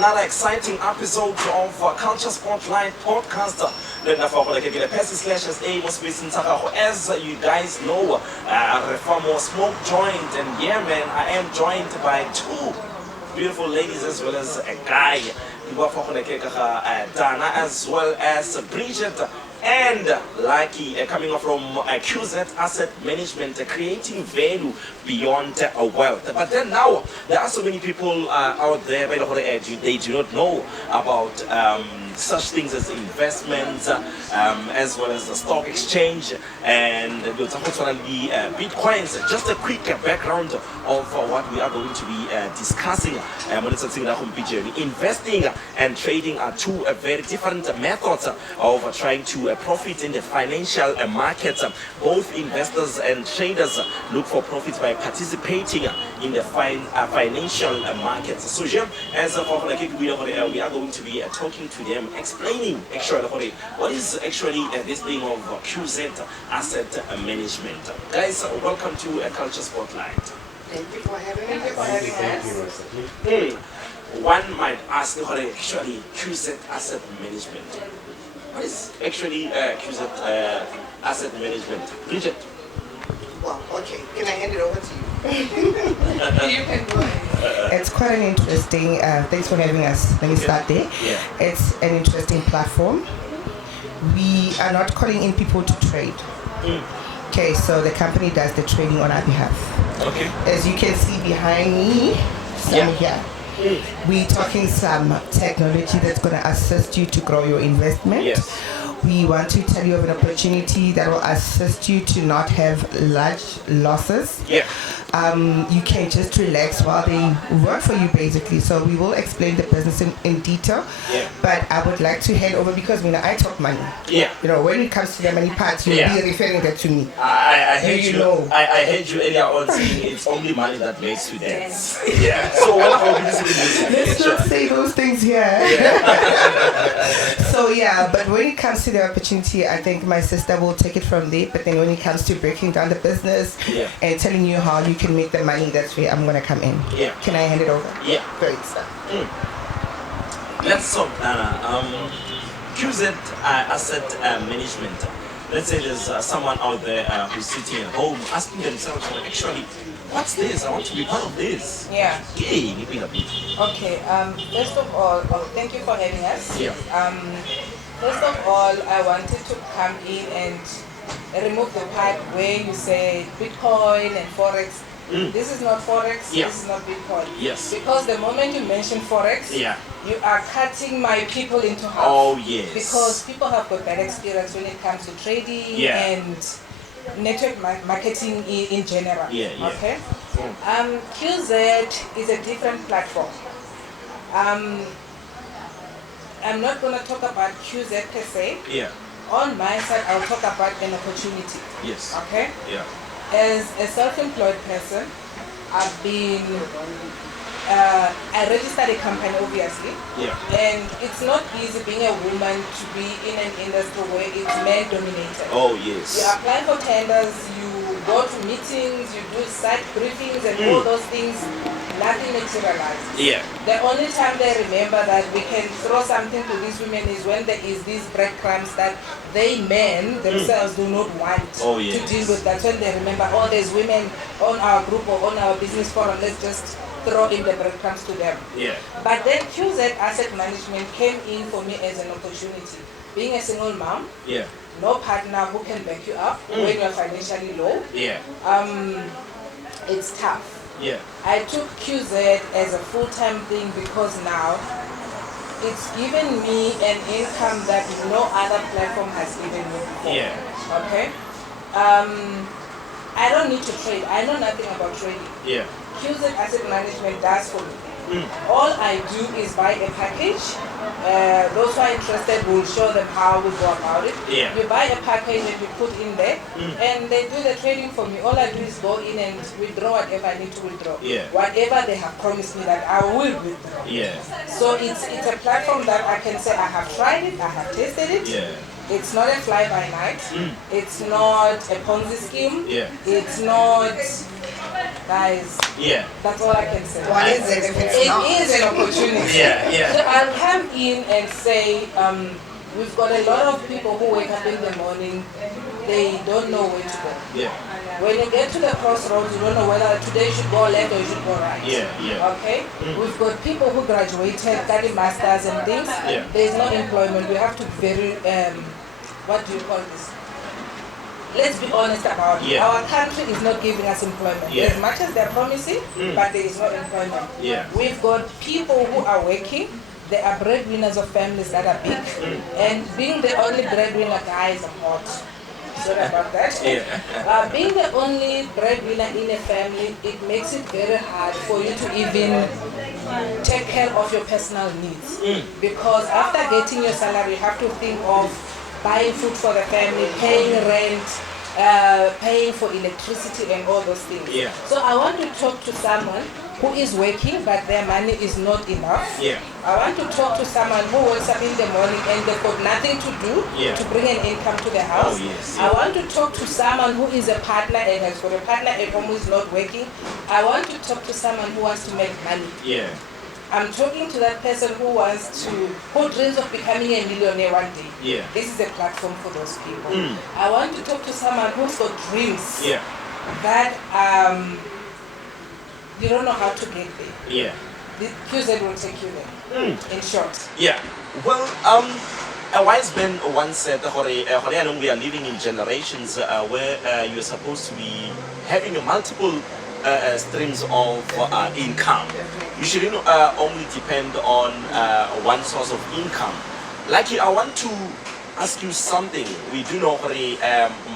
another exciting episode of Culture Spotlight podcast. Percy Sleash as you guys know, Reform Smoke joined, and yeah man, I am joined by two beautiful ladies as well as a guy. Dana as well as Bridget and Lucky, coming up from QZ Asset Management, creating value beyond wealth. But then now there are so many people out there, they do not know about such things as investments, as well as the stock exchange and the bitcoins. Just a quick background of what we are going to be discussing. Investing and trading are two very different methods of trying to profit in the financial markets. Both investors and traders look for profits by participating in the financial markets. So here, as we are going to be talking to them, explaining actually what is actually this thing of QZ Asset Management. Guys, welcome to Culture Spotlight. Thank you for having us. One might ask, actually QZ Asset Management. What is actually QZ Asset Management? Bridget? Well, okay. Can I hand it over to you? You can go ahead. It's quite an interesting, thanks for having us. Let me start there. Yeah. It's an interesting platform. We are not calling in people to trade. Okay, so the company does the trading on our behalf. Okay. As you can see behind me, here. We're talking some technology that's going to assist you to grow your investment. Yes. We want to tell you of an opportunity that will assist you to not have large losses. Yeah. You can just relax while they work for you, basically. So we will explain the business in detail. Yeah. But I would like to hand over because I talk money. Yeah. When it comes to the money part, you'll be referring that to me. I heard you know. I heard you earlier on saying it's only money that makes you dance. Yeah. So what about this? Let's not say those things here. So but when it comes to the opportunity, I think my sister will take it from there. But then when it comes to breaking down the business and telling you how you can make the money, that's where I'm gonna come in. Yeah. Can I hand it over? Yeah. Great stuff. Let's talk QZ Asset Management. Let's say there's someone out there who's sitting at home asking themselves, actually, what's this? I want to be part of this. Yeah. Yay, give me a bit. Okay. First of all, thank you for having us. Yeah. First of all, I wanted to come in and remove the part where you say Bitcoin and Forex. This is not Forex, this is not Bitcoin. Yes. Because the moment you mention Forex, you are cutting my people into half. Oh, yes. Because people have got bad experience when it comes to trading and network marketing in general. Okay? QZ is a different platform. I'm not going to talk about QZ per se. On my side, I'll talk about an opportunity. Yes. Okay? Yeah. As a self-employed person, I've been, I registered a company obviously. Yeah. And it's not easy being a woman to be in an industry where it's man-dominated. Oh, yes. You apply for tenders, you go to meetings, you do site briefings and all those things. Nothing materializes. Yeah. The only time they remember that we can throw something to these women is when there is these breadcrumbs that they men themselves do not want to deal with. That's when they remember, there's women on our group or on our business forum, let's just throw in the breadcrumbs to them. Yeah. But then QZ Asset Management came in for me as an opportunity. Being a single mom, no partner who can back you up when you're financially low, it's tough. Yeah. I took QZ as a full-time thing because now it's given me an income that no other platform has given me before. Yeah. Okay? I don't need to trade. I know nothing about trading. Yeah. QZ Asset Management does for me. All I do is buy a package. Those who are interested will show them how we go about it. Yeah. You buy a package and you put in there, and they do the trading for me. All I do is go in and withdraw whatever I need to withdraw. Yeah. Whatever they have promised me that I will withdraw. Yeah. So it's a platform that I can say I have tried it, I have tested it. Yeah. It's not a fly-by-night. It's not a Ponzi scheme. Yeah. It's not guys. Yeah. That's all I can say. What is it if it's not? It is an opportunity. Yeah, yeah. So I'll come in and say, we've got a lot of people who wake up in the morning, they don't know where to go. Yeah. When you get to the crossroads, you don't know whether today you should go left or you should go right. Yeah, yeah. Okay? We've got people who graduated, studied masters and things. Yeah. There's no employment. We have to very, what do you call this? Let's be honest about it. Our country is not giving us employment. Yeah. As much as they're promising, but there is no employment. Yeah. We've got people who are working. They are breadwinners of families that are big. And being the only breadwinner, guys, are hot. Sorry about that. Yeah. Being the only breadwinner in a family, it makes it very hard for you to even take care of your personal needs. Because after getting your salary, you have to think of buying food for the family, paying rent, paying for electricity and all those things. Yeah. So I want to talk to someone who is working but their money is not enough. Yeah. I want to talk to someone who wakes up in the morning and they've got nothing to do to bring an income to the house. Oh, yes. I want to talk to someone who is a partner and has got a partner at home who is not working. I want to talk to someone who wants to make money. Yeah. I'm talking to that person who dreams of becoming a millionaire one day. Yeah. This is a platform for those people. I want to talk to someone who's got dreams that you don't know how to get there. Yeah. The QZ will take you there. In short. Yeah. Well, a wise man once said, we are living in generations where you're supposed to be having multiple streams of income. You shouldn't only depend on one source of income. Like, I want to ask you something. We do know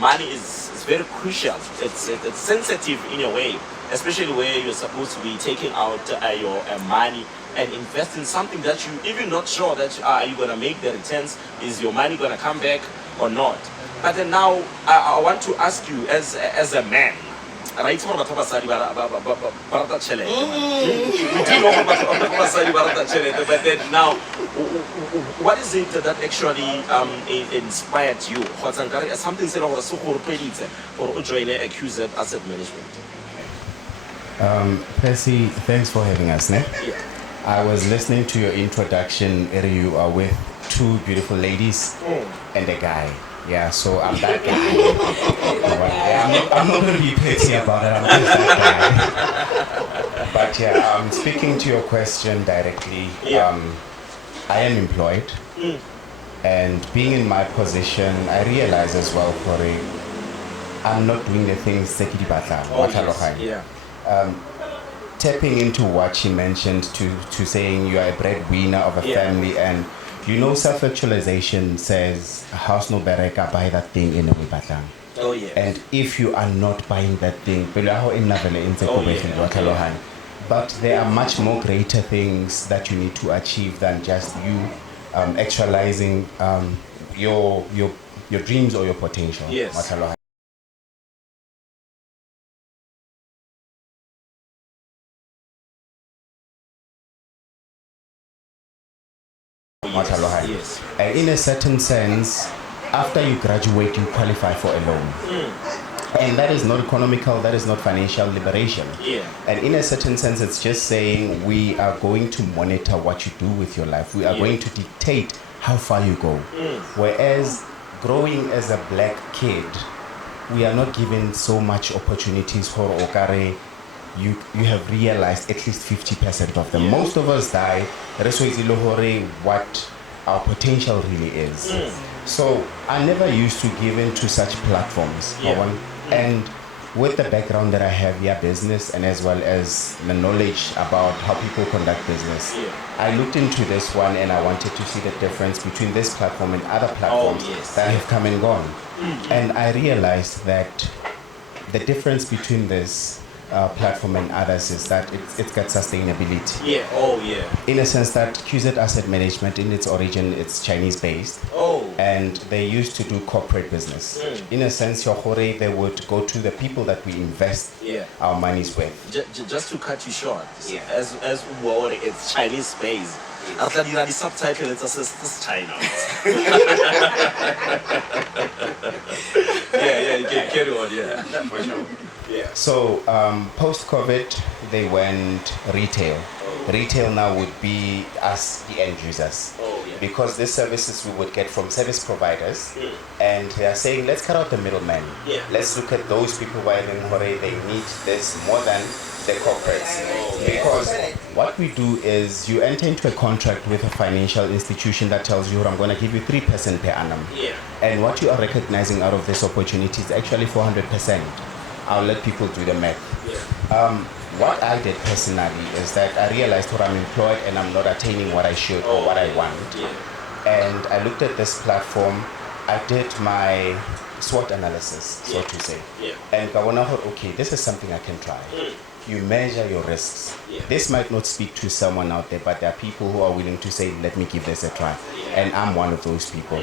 money is very crucial. It's sensitive in a way, especially where you're supposed to be taking out your money and invest in something that you even not sure that are you gonna make the returns. Is your money gonna come back or not? But then now I want to ask you as a man. Right, but then now, what is it that actually inspired you? Something said or join a QZ Asset Management. Percy, thanks for having us. Yeah. I was listening to your introduction. You are with two beautiful ladies and a guy. Yeah, so I'm that guy. I'm not going to be petty about it. I'm just that guy. But yeah, speaking to your question directly, I am employed. And being in my position, I realize as well, Corey, I'm not doing the things Sekidi Batla. Tapping into what she mentioned to saying you are a breadwinner of a family, and you know, self-actualization says a house no bereka, buy that thing in a way batlang. Oh yeah. And if you are not buying that thing, but there are much more greater things that you need to achieve than just you actualizing your dreams or your potential. Yes. Yes. And in a certain sense, after you graduate, you qualify for a loan. And that is not economical, that is not financial liberation. And in a certain sense, it's just saying we are going to monitor what you do with your life. We are going to dictate how far you go. Whereas growing as a black kid, we are not given so much opportunities for Okare. You have realized at least 50% of them. Most of us die what our potential really is. So I never used to give in to such platforms. And with the background that I have here, business, and as well as the knowledge about how people conduct business, I looked into this one and I wanted to see the difference between this platform and other platforms that have come and gone. And I realized that the difference between this platform and others is that it's got sustainability. In a sense that QZ Asset Management, in its origin, it's Chinese based. And they used to do corporate business. In a sense, they would go to the people that we invest our monies with. Just to cut you short, as it's Chinese based. After the subtitle, it's China. Yeah, carry on, for sure. Yeah. So post-COVID, they went retail. Retail now would be us, the end users. Because these services we would get from service providers, and they are saying, let's cut out the middleman. Let's look at those people who are in Hore, they need this more than the corporates. Because what we do is you enter into a contract with a financial institution that tells you, I'm going to give you 3% per annum. And what you are recognizing out of this opportunity is actually 400%. I'll let people do the math. What I did personally is that I realized that I'm employed and I'm not attaining what I should or what I want. And I looked at this platform. I did my SWOT analysis, so to say. And I went, okay, this is something I can try. You measure your risks. This might not speak to someone out there, but there are people who are willing to say, let me give this a try. And I'm one of those people.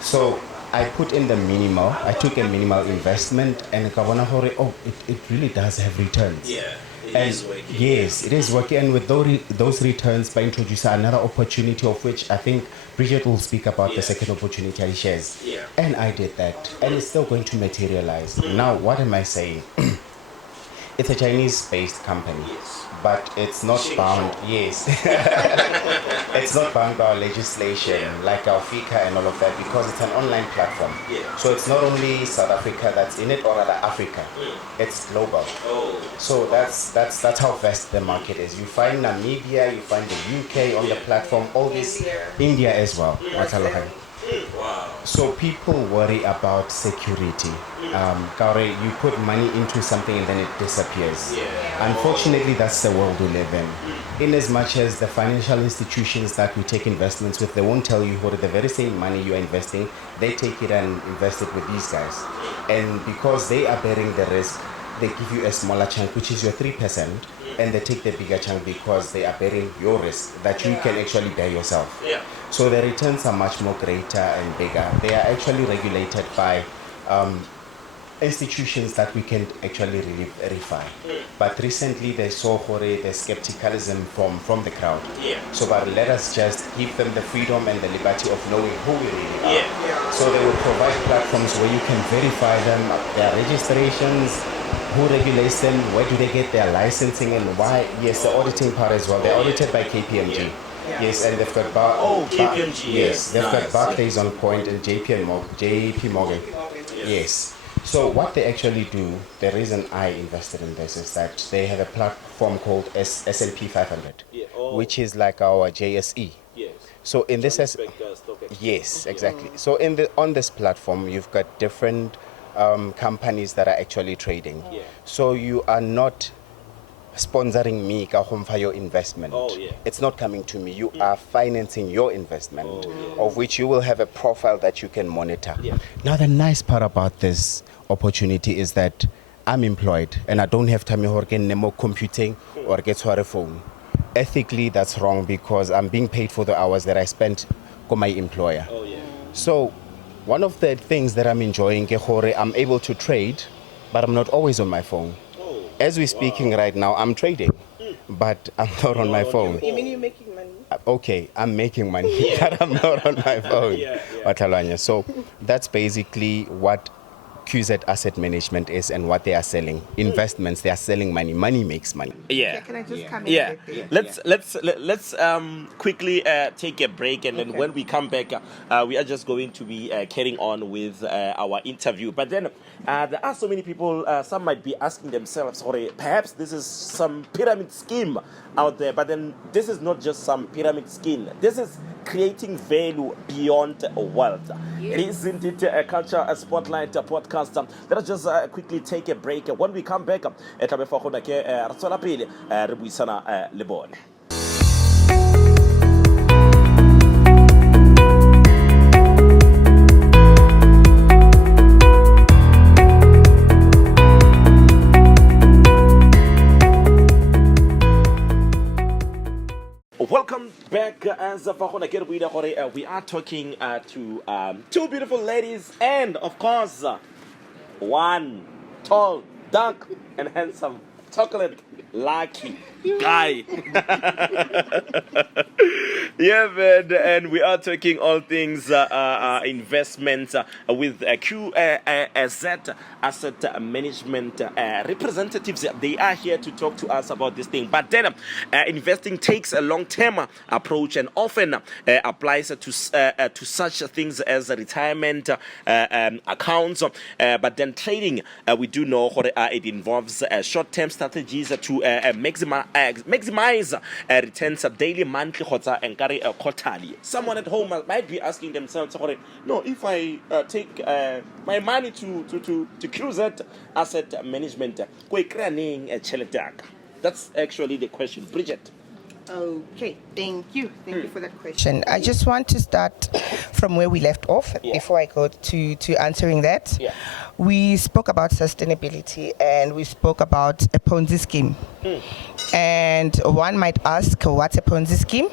So I put in the minimal. I took a minimal investment, and it really does have returns. Yes, it is working. And with those returns, by introducing another opportunity, of which I think Bridget will speak about the second opportunity he shares. And I did that, and it's still going to materialize. Now, what am I saying? It's a Chinese-based company, but it's not bound. Yes, it's not bound by our legislation like our FICA and all of that, because it's an online platform. So it's not only South Africa that's in it, or rather Africa. It's global. So that's how vast the market is. You find Namibia, you find the UK on the platform, all this India as well. So people worry about security. You put money into something and then it disappears. Unfortunately, that's the world we live in. In as much as the financial institutions that we take investments with, they won't tell you what the very same money you are investing, they take it and invest it with these guys. And because they are bearing the risk, they give you a smaller chunk, which is your 3%, and they take the bigger chunk because they are bearing your risk that you can actually bear yourself. So the returns are much more greater and bigger. They are actually regulated by institutions that we can actually really verify. But recently they saw the skepticism from the crowd. So but let us just give them the freedom and the liberty of knowing who we really are. So they will provide platforms where you can verify them, their registrations, who regulates them, where do they get their licensing, and why. Yes, the auditing part as well. They're audited by KPMG. Yes, and they've got KPMG. Yes, they've got Barclays on point and JP Morgan. Yes. So what they actually do, the reason I invested in this is that they have a platform called S&P 500, which is like our JSE. So in this, yes, exactly. So on this platform, you've got different companies that are actually trading. So you are not sponsoring me for your investment. It's not coming to me. You are financing your investment, of which you will have a profile that you can monitor. Now the nice part about this opportunity is that I'm employed and I don't have time to computing or get to a phone. Ethically, that's wrong because I'm being paid for the hours that I spent with my employer. So one of the things that I'm enjoying, I'm able to trade, but I'm not always on my phone. As we're speaking right now, I'm trading, but I'm not on my phone. You mean you're making money? Okay, I'm making money, but I'm not on my phone. So that's basically what QZ Asset Management is and what they are selling. Investments, they are selling money. Money makes money. Can I just come in a bit there? Let's quickly take a break, and then when we come back, we are just going to be carrying on with our interview. But then there are so many people, some might be asking themselves, perhaps this is some pyramid scheme out there, but then this is not just some pyramid scheme. This is creating value beyond wealth. It is indeed a culture spotlight podcast. Let us just quickly take a break. When we come back, welcome back. As we are talking to two beautiful ladies, and of course, one tall, dark, and handsome chocolate Lucky. Guy. Yeah, man, and we are talking all things investments with QZ Asset Management representatives. They are here to talk to us about this thing. But then investing takes a long-term approach and often applies to such things as retirement accounts. But then trading, we do know it involves short-term strategies to maximize returns daily, monthly, and quarterly. Someone at home might be asking themselves, no, if I take my money to QZ Asset Management, that's actually the question. Bridget. Okay, thank you for that question. I just want to start from where we left off before I go to answering that. We spoke about sustainability and we spoke about a Ponzi scheme. And one might ask, what's a Ponzi scheme?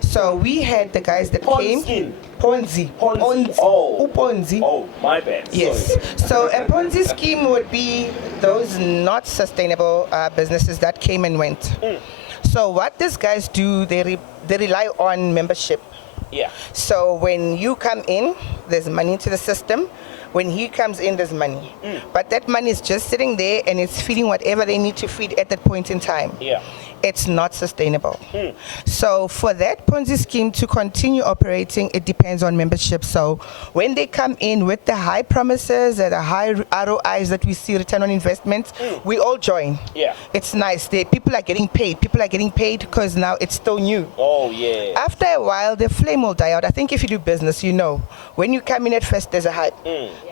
So we had the guys that came. Ponzi. Oh, Ponzi. Oh, my bad. Yes. So a Ponzi scheme would be those not sustainable businesses that came and went. So what these guys do, they rely on membership. Yeah. So when you come in, there's money into the system. When he comes in, there's money. But that money is just sitting there and it's feeding whatever they need to feed at that point in time. Yeah. It's not sustainable. So for that Ponzi scheme to continue operating, it depends on membership. So when they come in with the high promises and the high ROIs that we see, return on investment, we all join. Yeah. It's nice. People are getting paid. People are getting paid because now it's still new. Oh, yeah. After a while, the flame will die out. I think if you do business, you know, when you come in at first, there's a hype.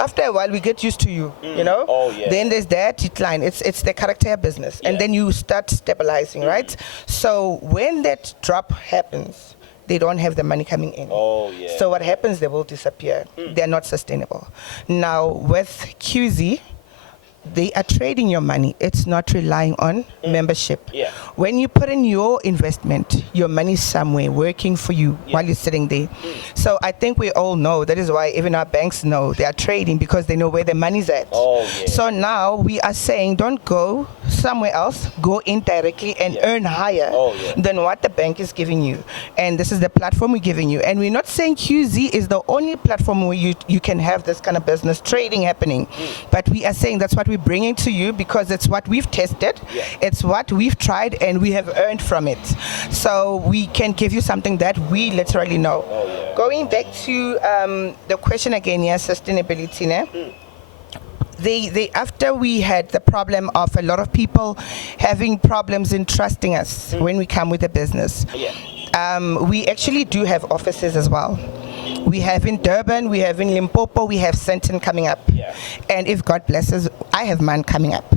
After a while, we get used to you, you know? Oh, yeah. Then there's that decline. It's the character business. And then you start stabilizing, right? So when that drop happens, they don't have the money coming in. Oh, yeah. So what happens, they will disappear. They're not sustainable. Now, with QZ, they are trading your money. It's not relying on membership. Yeah. When you put in your investment, your money is somewhere working for you while you're sitting there. So I think we all know, that is why even our banks know they are trading because they know where the money's at. Oh, yeah. So now we are saying don't go somewhere else, go in directly and earn higher than what the bank is giving you. And this is the platform we're giving you. And we're not saying QZ is the only platform where you can have this kind of business trading happening. But we are saying that's what we're bringing to you because it's what we've tested, it's what we've tried, and we have earned from it. So we can give you something that we literally know. Going back to the question again, sustainability. They after we had the problem of a lot of people having problems in trusting us when we come with a business, we actually do have offices as well. We have in Durban, we have in Limpopo, we have Sandton coming up. And if God blesses, I have mine coming up.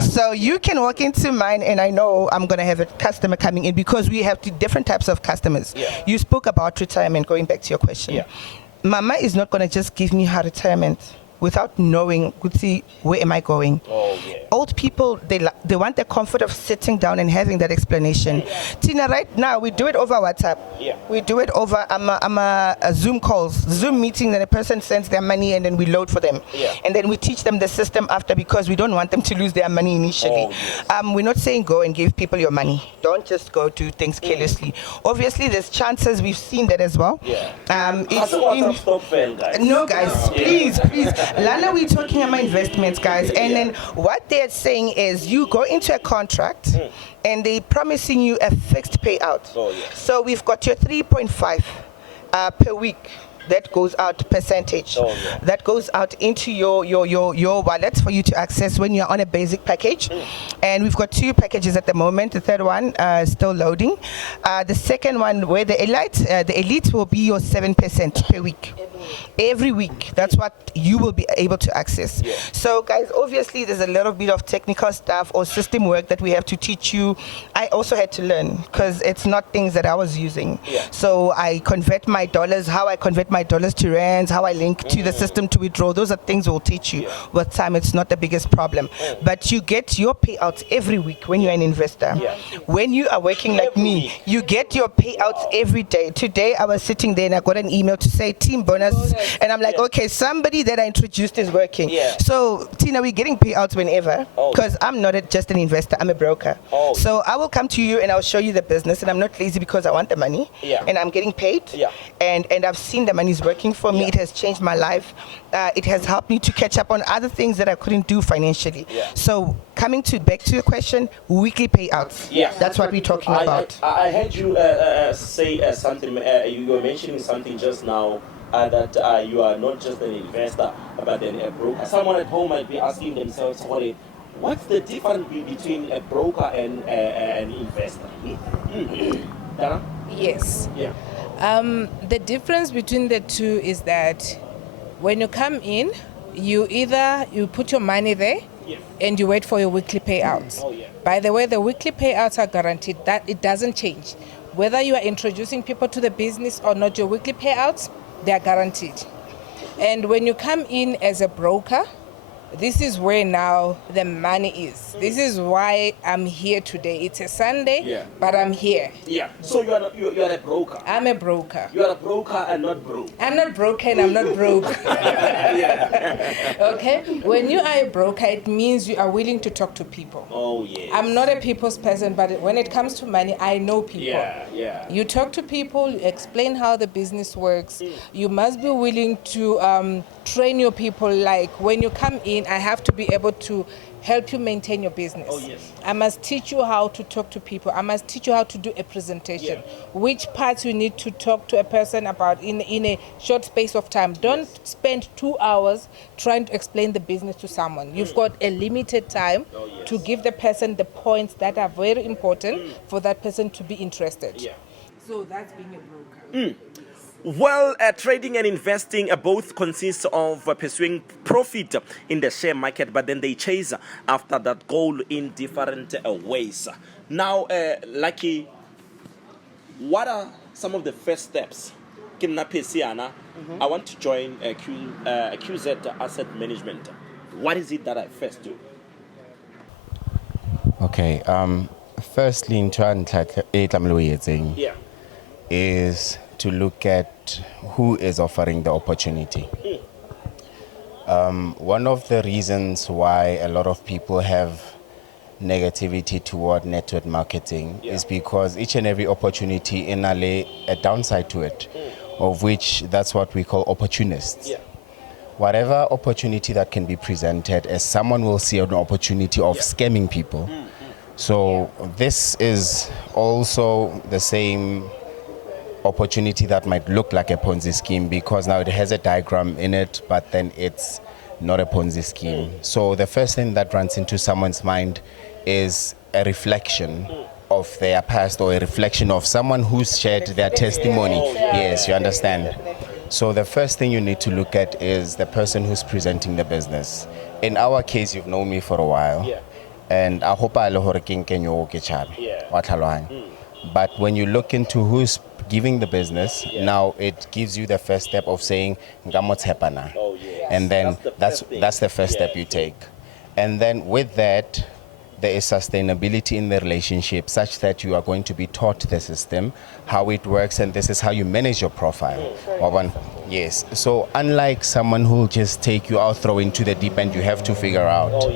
So you can walk into mine and I know I'm going to have a customer coming in because we have different types of customers. You spoke about retirement, going back to your question. Mama is not going to just give me her retirement without knowing, where am I going? Old people, they want the comfort of sitting down and having that explanation. Tina, right now, we do it over WhatsApp. We do it over a Zoom calls, Zoom meetings, and a person sends their money and then we load for them. And then we teach them the system after because we don't want them to lose their money initially. We're not saying go and give people your money. Don't just go do things carelessly. Obviously, there's chances, we've seen that as well. No, guys, please. Lana, we're talking about investments, guys. And then what they're saying is you go into a contract and they're promising you a fixed payout. So we've got your 3.5 per week. That goes out percentage. That goes out into your wallet for you to access when you're on a basic package. And we've got 2 packages at the moment. The third one is still loading. The second one, where the elite will be your 7% per week. Every week. That's what you will be able to access. So guys, obviously there's a little bit of technical stuff or system work that we have to teach you. I also had to learn because it's not things that I was using. So I convert my dollars, how I convert my dollars to rands, how I link to the system to withdraw. Those are things we'll teach you. With time, it's not the biggest problem. But you get your payouts every week when you're an investor. When you are working like me, you get your payouts every day. Today, I was sitting there and I got an email to say, team bonus, bonus. And I'm like, okay, somebody that I introduced is working. Yeah. So, Tina, we're getting payouts whenever because I'm not just an investor, I'm a broker. So I will come to you and I'll show you the business, and I'm not lazy because I want the money. And I'm getting paid. And I've seen the money's working for me. It has changed my life. It has helped me to catch up on other things that I couldn't do financially. So coming back to your question, weekly payouts. That's what we're talking about. I heard you say something. You were mentioning something just now that you are not just an investor, but then a broker. Someone at home might be asking themselves, what's the difference between a broker and an investor? Dana? Yes. The difference between the two is that when you come in, you put your money there and you wait for your weekly payouts. By the way, the weekly payouts are guaranteed. That it doesn't change. Whether you are introducing people to the business or not, your weekly payouts, they are guaranteed. And when you come in as a broker, this is where now the money is. This is why I'm here today. It's a Sunday, but I'm here. So you are a broker. I'm a broker. You are a broker and not broke. I'm not broken, I'm not broke. Okay? When you are a broker, it means you are willing to talk to people. I'm not a people's person, but when it comes to money, I know people. You talk to people, you explain how the business works. You must be willing to train your people. Like when you come in, I have to be able to help you maintain your business. I must teach you how to talk to people. I must teach you how to do a presentation. Which parts you need to talk to a person about in a short space of time. Don't spend 2 hours trying to explain the business to someone. You've got a limited time to give the person the points that are very important for that person to be interested. So that's being a broker. Well, trading and investing both consist of pursuing profit in the share market, but then they chase after that goal in different ways. Now, Lucky, what are some of the first steps? Percy, I want to join QZ Asset Management. What is it that I first do? Okay. Firstly, in is to look at who is offering the opportunity. One of the reasons why a lot of people have negativity toward network marketing is because each and every opportunity in a downside to it, of which that's what we call opportunists. Whatever opportunity that can be presented, as someone will see an opportunity of scamming people. So this is also the same opportunity that might look like a Ponzi scheme, because now it has a diagram in it, but then it's not a Ponzi scheme. So the first thing that runs into someone's mind is a reflection of their past, or a reflection of someone who's shared their testimony. Yes, you understand. So the first thing you need to look at is the person who's presenting the business. In our case, you've known me for a while, and I hope I but when you look into who's giving the business, now it gives you the first step of saying, and then that's the first step you take. And then with that, there is sustainability in the relationship, such that you are going to be taught the system, how it works, and this is how you manage your profile. Yes. So unlike someone who will just take you out, throw into the deep end, you have to figure out.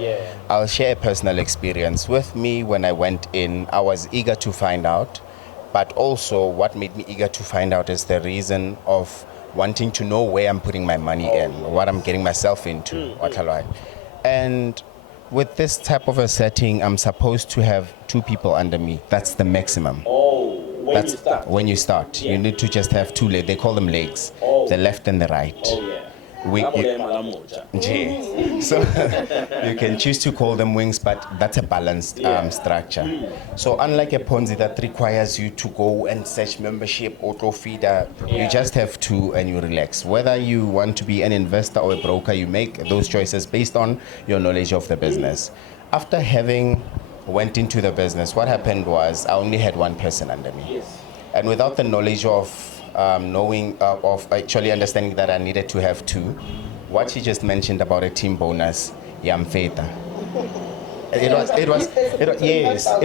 I'll share a personal experience. With me, when I went in, I was eager to find out, but also what made me eager to find out is the reason of wanting to know where I'm putting my money in, what I'm getting myself into. And with this type of a setting, I'm supposed to have 2 people under me. That's the maximum. When you start. You need to just have 2 legs. They call them legs, the left and the right. So you can choose to call them wings, but that's a balanced structure. So unlike a Ponzi that requires you to go and search membership, auto feeder, you just have to, and you relax. Whether you want to be an investor or a broker, you make those choices based on your knowledge of the business. After having went into the business, what happened was I only had 1 person under me. And without the knowledge of of actually understanding that I needed to have 2, what she just mentioned about a team bonus, yamfeta. It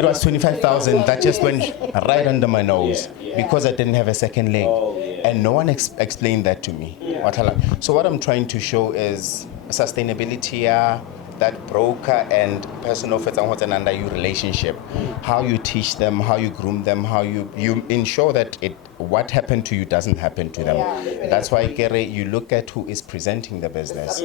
was 25,000 that just went right under my nose because I didn't have a second leg. And no one explained that to me. So what I'm trying to show is sustainability, that broker and person of under your relationship, how you teach them, how you groom them, how you ensure that what happened to you doesn't happen to them. That's why, Gere, you look at who is presenting the business.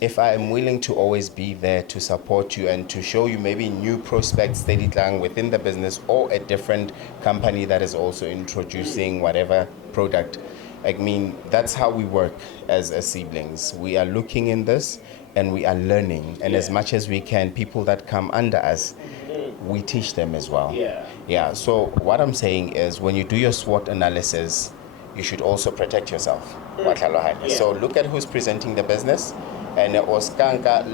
If I am willing to always be there to support you and to show you maybe new prospects within the business or a different company that is also introducing whatever product, I mean, that's how we work as siblings. We are looking in this and we are learning. And as much as we can, people that come under us, we teach them as well. So what I'm saying is when you do your SWOT analysis, you should also protect yourself. So look at who's presenting the business. And Oskanka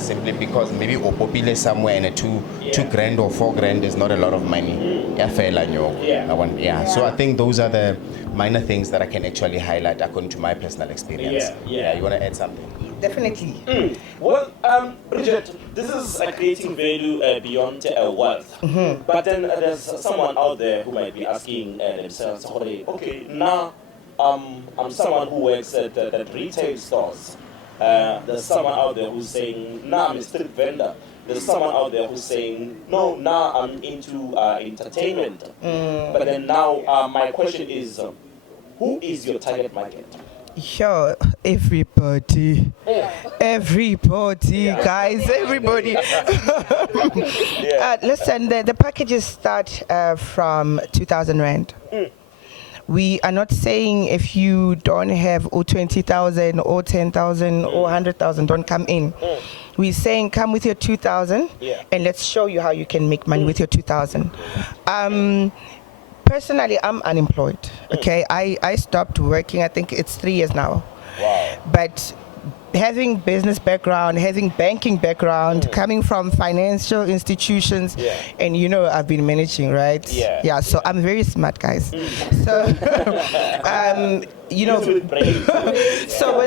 simply because maybe popular somewhere and $2,000 or $4,000 is not a lot of money. So I think those are the minor things that I can actually highlight according to my personal experience. You want to add something? Definitely. Well, Bridget, this is creating value beyond wealth. But then there's someone out there who might be asking themselves, okay, now I'm someone who works at retail stores. There's someone out there who's saying, nah, I'm a street vendor. There's someone out there who's saying, no, now I'm into entertainment. But then now my question is, who is your target market? Sure, everybody, guys, everybody. Listen, the packages start from 2,000 Rand. We are not saying if you don't have 20,000 or 10,000 or 100,000, don't come in. We're saying come with your 2,000 and let's show you how you can make money with your 2,000. Personally, I'm unemployed. Okay, I stopped working. I think it's 3 years now. Wow. But having business background, having banking background, coming from financial institutions, and I've been managing, right? So I'm very smart, guys. So so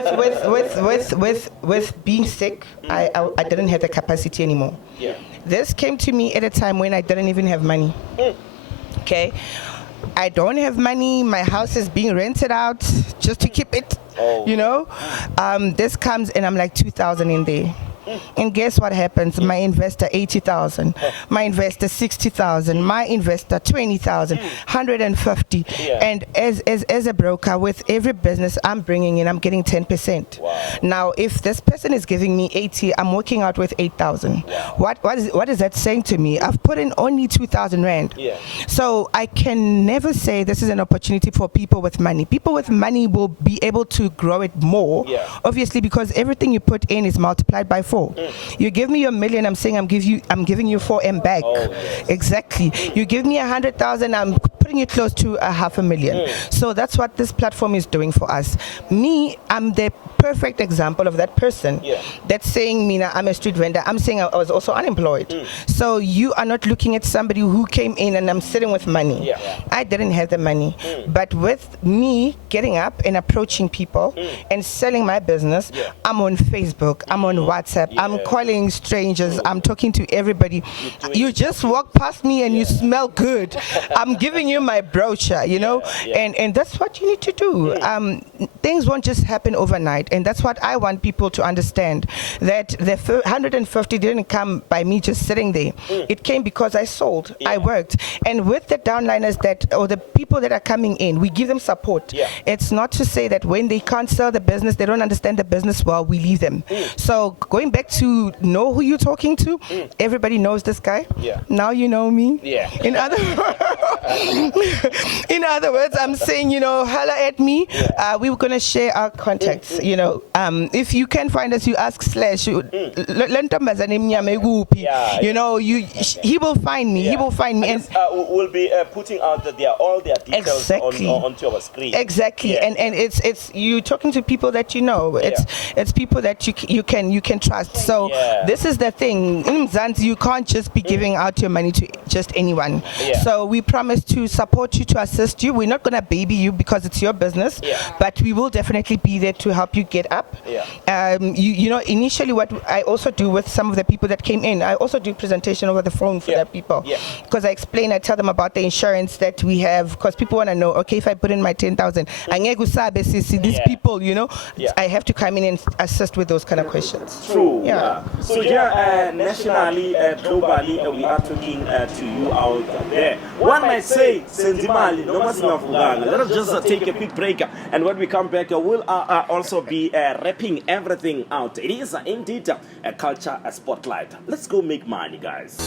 with being sick, I didn't have the capacity anymore. This came to me at a time when I didn't even have money. Okay, I don't have money. My house is being rented out just to keep it. This comes and I'm like 2,000 in there. And guess what happens? My investor 80,000, my investor 60,000, my investor 20,000, 150. And as a broker, with every business I'm bringing in, I'm getting 10%. Now, if this person is giving me 80, I'm working out with 8,000. What is that saying to me? I've put in only 2,000 Rand. So I can never say this is an opportunity for people with money. People with money will be able to grow it more, obviously, because everything you put in is multiplied by 4. You give me $1 million, I'm saying I'm giving you 4M back. Exactly. You give me 100,000, I'm putting it close to $500,000. So that's what this platform is doing for us. Me, I'm the perfect example of that person that's saying, Mina, I'm a street vendor. I'm saying I was also unemployed. So you are not looking at somebody who came in and I'm sitting with money. I didn't have the money. But with me getting up and approaching people and selling my business, I'm on Facebook, I'm on WhatsApp, I'm calling strangers, I'm talking to everybody. You just walk past me and you smell good. I'm giving you my brochure, and that's what you need to do. Things won't just happen overnight. And that's what I want people to understand, that the 150 didn't come by me just sitting there. It came because I sold, I worked. And with the downliners or the people that are coming in, we give them support. It's not to say that when they can't sell the business, they don't understand the business well, we leave them. So going back to know who you're talking to, everybody knows this guy. Now you know me. In other words, I'm saying, holla at me. We were going to share our contacts, if you can find us, you ask Sleash. He will find me. He will find me. And we'll be putting out all their details onto our screen. Exactly. And it's you talking to people that you know. It's people that you can trust. So this is the thing. In Mzansi, you can't just be giving out your money to just anyone. So we promise to support you, to assist you. We're not going to baby you because it's your business, but we will definitely be there to help you get up. You know, initially what I also do with some of the people that came in, I also do presentation over the phone for the people, because I explain, I tell them about the insurance that we have, because people want to know, okay, if I put in my 10,000, these people, you know, I have to come in and assist with those kind of questions. True. So nationally, globally, we are talking to you out there. One might say, Senzimali, no mas ngafuganga. Let us just take a quick break, and when we come back, we'll also be wrapping everything out. It is indeed a culture spotlight. Let's go make money, guys.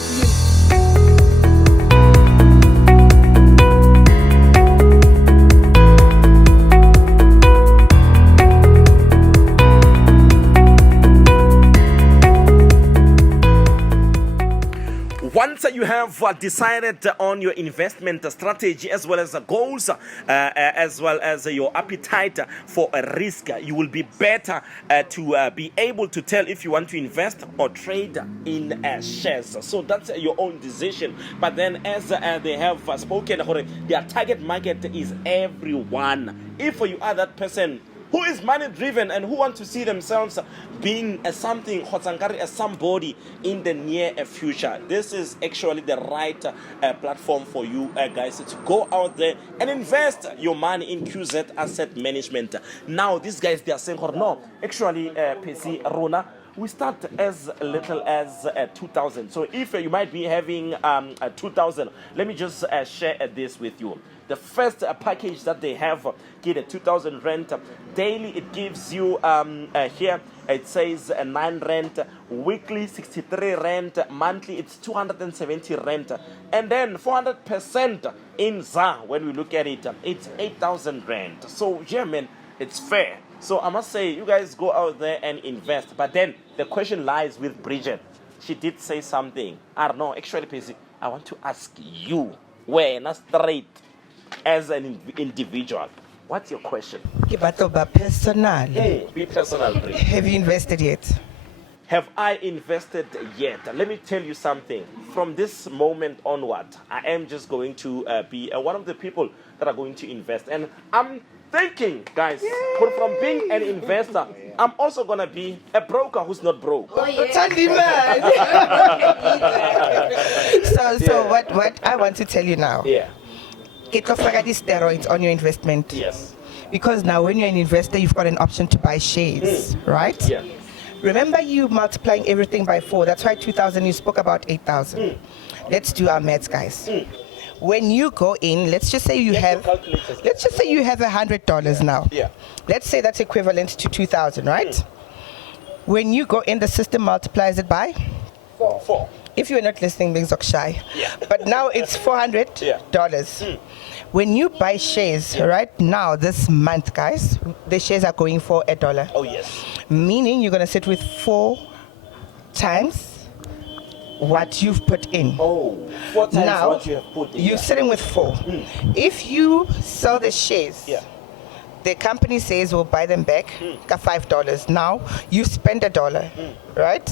Once you have decided on your investment strategy, as well as the goals, as well as your appetite for a risk, you will be better to be able to tell if you want to invest or trade in shares. So that's your own decision. But then, as they have spoken, their target market is everyone. If you are that person who is money driven and who want to see themselves being something, as somebody in the near future, this is actually the right platform for you guys to go out there and invest your money in QZ Asset Management. Now, these guys, they are saying, no, actually, Percy, Rona, we start as little as 2,000. So if you might be having 2,000, let me just share this with you. The first package that they have, get a 2,000 rent daily. It gives you here, it says 9 rent, weekly 63 rent, monthly it's 270 rent, and then 400% in ZA. When we look at it, it's 8,000 rent. So yeah, man, it's fair. So I must say, you guys go out there and invest. But then the question lies with Bridget. She did say something. I don't know. Actually, Percy, I want to ask you, where not straight, as an individual, what's your question? Personal. Be personal, Bridget. Have you invested yet? Have I invested yet? Let me tell you something. From this moment onward, I am just going to be one of the people that are going to invest. And I'm thinking, guys, from being an investor, I'm also going to be a broker who's not broke. So what I want to tell you now. Get off these steroids on your investment. Yes. Because now when you're an investor, you've got an option to buy shares, right? Yeah. Remember, you multiplying everything by 4. That's why 2,000, you spoke about 8,000. Let's do our maths, guys. When you go in, let's just say you have $100 now. Yeah. Let's say that's equivalent to 2,000, right? When you go in, the system multiplies it by 4. If you're not listening, being shy. But now it's $400. When you buy shares, right now, this month, guys, the shares are going for $1. Oh, yes. Meaning you're going to sit with 4 times what you've put in. 4 times now, what you have put in. You're sitting with 4. If you sell the shares, the company says we'll buy them back at $5. Now you spend $1, right?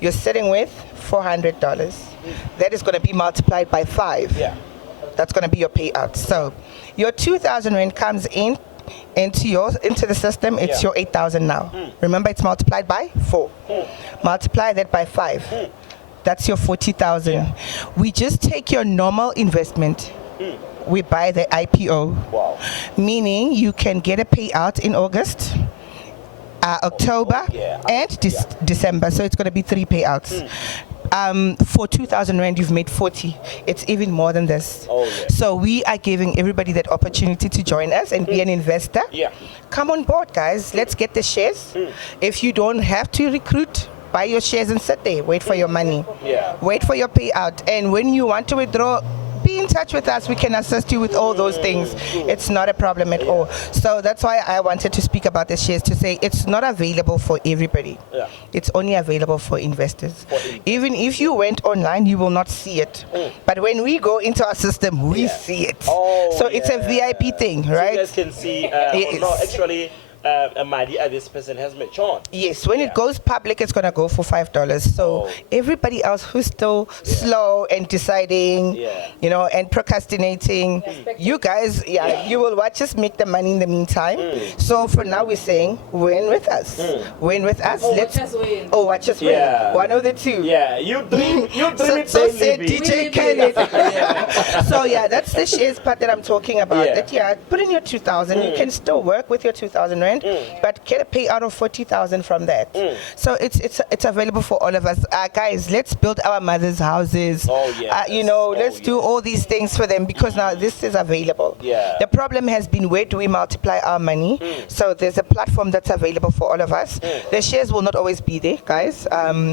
You're sitting with $400. That is going to be multiplied by 5. That's going to be your payout. So your 2,000 rand comes in into the system. It's your 8,000 now. Remember, it's multiplied by 4. Multiply that by 5. That's your 40,000. We just take your normal investment. We buy the IPO, meaning you can get a payout in August, October, and December. So it's going to be 3 payouts. For 2,000 rand, you've made 40. It's even more than this. So we are giving everybody that opportunity to join us and be an investor. Come on board, guys. Let's get the shares. If you don't have to recruit, buy your shares and sit there. Wait for your money. Wait for your payout. And when you want to withdraw, be in touch with us. We can assist you with all those things. It's not a problem at all. So that's why I wanted to speak about the shares, to say it's not available for everybody. It's only available for investors. Even if you went online, you will not see it. But when we go into our system, we see it. So it's a VIP thing, right? So you guys can see, no, actually, money this person has matured. Yes, when it goes public, it's gonna go for $5. So everybody else who's still slow and deciding, you know, and procrastinating, you guys, you will watch us make the money in the meantime. So for now, we're saying win with us. Win with us. Watch us win. Oh, watch us win. One of the two. Yeah, you dream it. So said DJ Kenneth. So yeah, that's the shares part that I'm talking about. That put in your 2,000. You can still work with your 2,000 rand, but get a payout of 40,000 from that. So it's available for all of us, guys. Let's build our mothers' houses. You know, let's do all these things for them because now this is available. The problem has been, where do we multiply our money? So there's a platform that's available for all of us. The shares will not always be there, guys.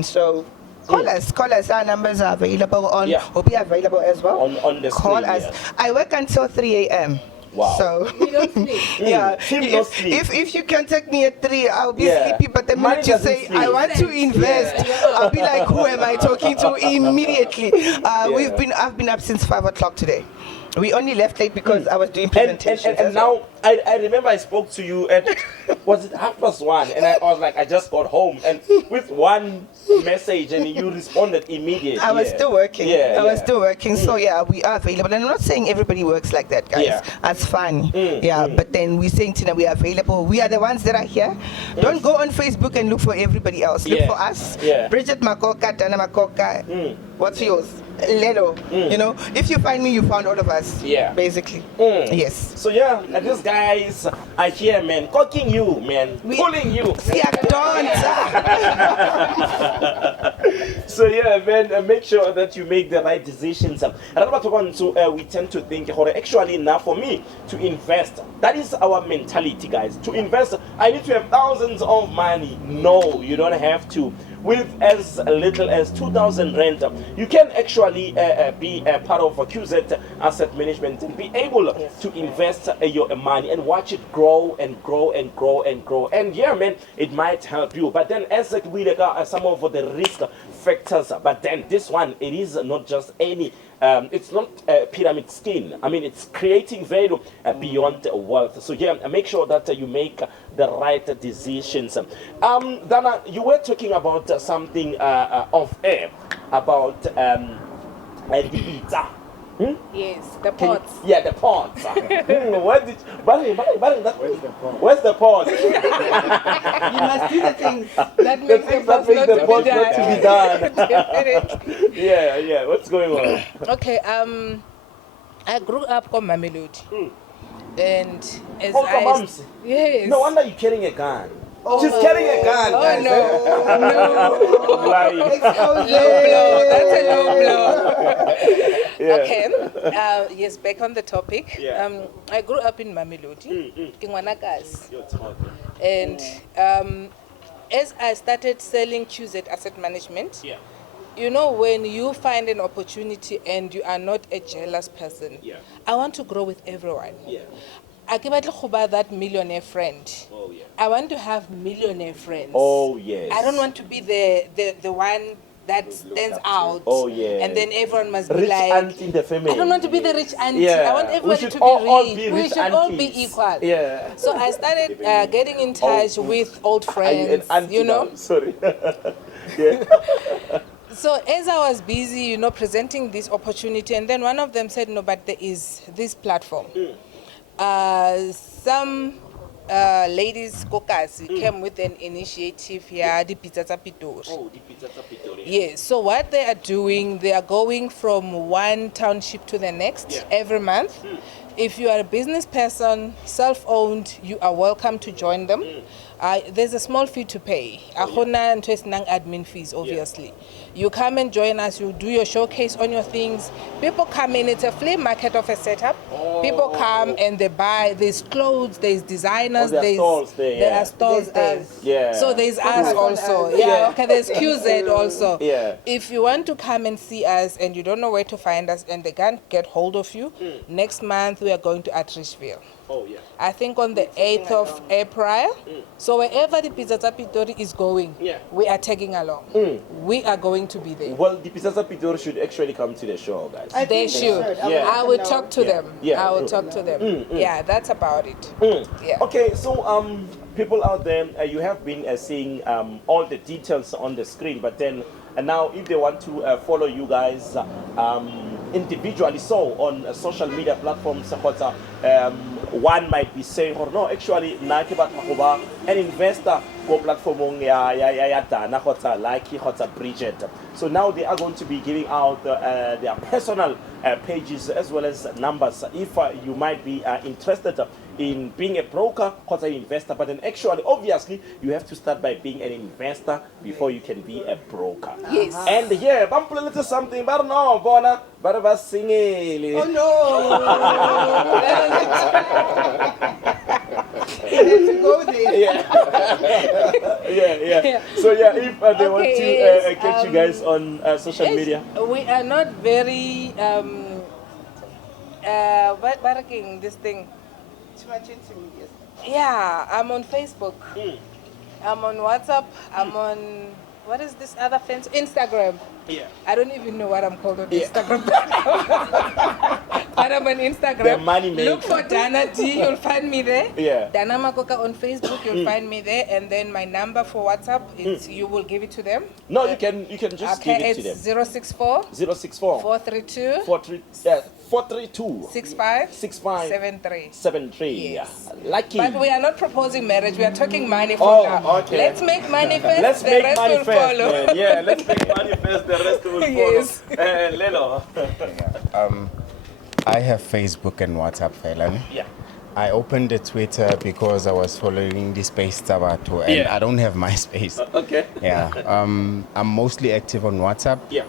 So call us. Our numbers are available will be available as well. On the screen, call us. I work until 3 a.m. Wow. So You don't sleep. if you contact me at 3, I'll be sleepy. But the minute you say I want to invest, I'll be like, who am I talking to immediately? I've been up since 5 o'clock today. We only left late because I was doing presentations. And now I remember I spoke to you at was it 1:30, and I was like, I just got home, and with one message, and you responded immediately. I was still working. I was still working. So we are available. And I'm not saying everybody works like that, guys. That's fine. But then we're saying tonight we are available. We are the ones that are here. Don't go on Facebook and look for everybody else. Look for us. Bridget Makoka, Dana Makoka. What's yours? Lelo. You know, if you find me, you found all of us. Basically. Yes. So and these guys are here, man, cooking you, man, pulling you. So man, make sure that you make the right decisions. We tend to think, actually now for me to invest, that is our mentality, guys. To invest, I need to have thousands of money. No, you don't have to. With as little as 2,000 rand, you can actually be a part of QZ Asset Management and be able to invest your money and watch it grow and grow and grow and grow. And man, it might help you. But then as we look at some of the risk factors, but then this one, it is not just any it's not a pyramid scheme. I mean, it's creating value beyond wealth. So make sure that you make the right decisions. Dana, you were talking about something off air about the eater. Yes, the pots. The pots. Where's the pot? You must do the things that makes the pot not to be done. What's going on? Okay, I grew up on Mamelodi. And as yes. No wonder you're carrying a gun. She's carrying a gun. No. Lying. Low blow. That's a low blow. Okay. Yes, back on the topic. I grew up in Mamelodi, Kingwanakas. And as I started selling QZ Asset Management, you know, when you find an opportunity and you are not a jealous person, I want to grow with everyone. I give it that millionaire friend. I want to have millionaire friends. I don't want to be the one that stands out. And then everyone must be rich like, auntie in the family. I don't want to be the rich auntie. I want everybody to be rich. We should all be equal. So I started getting in touch with old friends. You know. Now. Sorry. So as I was busy, you know, presenting this opportunity, and then one of them said, no, but there is this platform. Some ladies Kokasi came with an initiative here, the Pizza Pitori. The Pizza Pitori. Yes, so what they are doing, they are going from one township to the next every month. If you are a business person, self-owned, you are welcome to join them. There's a small fee to pay. Admin fees, obviously. You come and join us, you do your showcase on your things. People come in, it's a flea market of a setup. People come and they buy, there's clothes, there's designers, there are stores there. So there's us also. Okay, there's QZ also. If you want to come and see us and you don't know where to find us and they can't get hold of you, next month we are going to Atteridgeville. Oh, yeah. I think on the 8th of April. So wherever the Pizza Pitori is going, we are tagging along. We are going to be there. Well, the Pizza Pitori should actually come to the show, guys. They should. Yeah. I will talk to them. Yeah. I will talk to them. Yeah, that's about it. Yeah. Okay, so people out there, you have been seeing all the details on the screen, but then now if they want to follow you guys individually, so on social media platforms, one might be saying, or no, actually, an investor go platform ya Dana hota Lucky hota Bridget. So now they are going to be giving out their personal pages as well as numbers. If you might be interested in being a broker or an investor, but then actually, obviously, you have to start by being an investor before you can be a broker. Yes. And here, I'm playing little something, but no, Bona, but I was singing. Oh no! You have to go there. Yeah. So yeah, if they want to catch you guys on social media, we are not very working this thing. Too much into media. Yeah, I'm on Facebook. I'm on WhatsApp. I'm on, what is this other fence? Instagram. Yeah. I don't even know what I'm called on Instagram. But I'm on Instagram. The money maker. Look for Dana D, you'll find me there. Yeah. Dana Makoka on Facebook, you'll find me there. And then my number for WhatsApp, it's you will give it to them. No, you can just give it to them. It's 064 064 432 432 65 73. 73. Yes. Lucky. But we are not proposing marriage. We are talking money for now. Okay. Let's make money first. Let's the make rest money will first. follow. Man. Yeah, let's make money first. The rest will Yes. follow. Lelo. I have Facebook and WhatsApp, Phelan. Yeah. I opened the Twitter because I was following the Space Tabato, and I don't have MySpace. Okay. Yeah. I'm mostly active on WhatsApp. Yeah.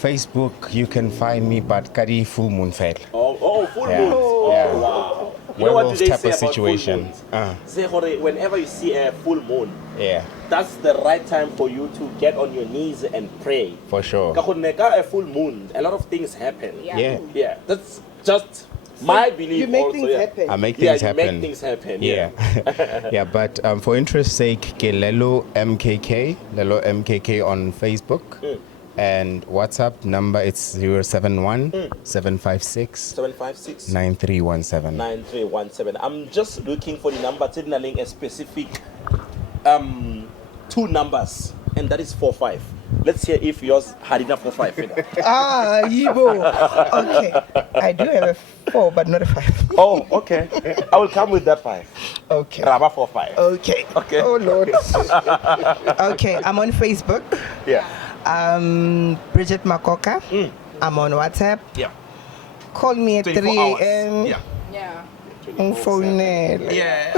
Facebook, you can find me, but Kari Full Moon Fail. Oh, full Yeah. moon. Oh, Yeah. wow. You know what Werewolf do they type say of about situation. full moons? Say, whenever you see a full moon, Yeah, that's the right time for you to get on your knees and pray. for sure. Ka gonne ka a full moon, a lot of things happen. Yeah. Yeah, that's just my belief. You make also, things happen. I make Yeah, things you happen. make things happen. Yeah. Yeah, but for interest's sake, ke Lelo MKK on Facebook. And WhatsApp number, it's 071 756 756 9317. 9317. I'm just looking for the number signaling a specific two numbers, and that is 45. Let's hear if yours had enough for 5. Yibo. Okay. I do have a 4, but not a 5. Oh, okay. I will come with that 5. Okay. Raba 45. Okay. Okay. Oh, Lord. Okay. I'm on Facebook. Yeah. Bridget Makoka. I'm on WhatsApp. Yeah. Call me at 3 a.m. Yeah. Yeah. Phone. Yeah.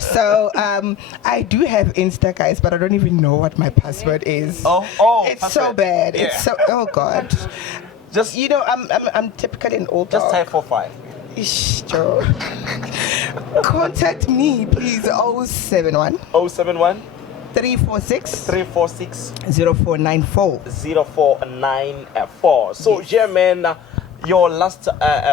So I do have Insta, guys, but I don't even know what my password is. Oh, It's so bad. Yeah. It's so, oh God. Just I'm typically an old just dog. type 45. Ish, Joe. Contact me, please. 071 071 346 346 0494. 0494. So, yeah, man, your last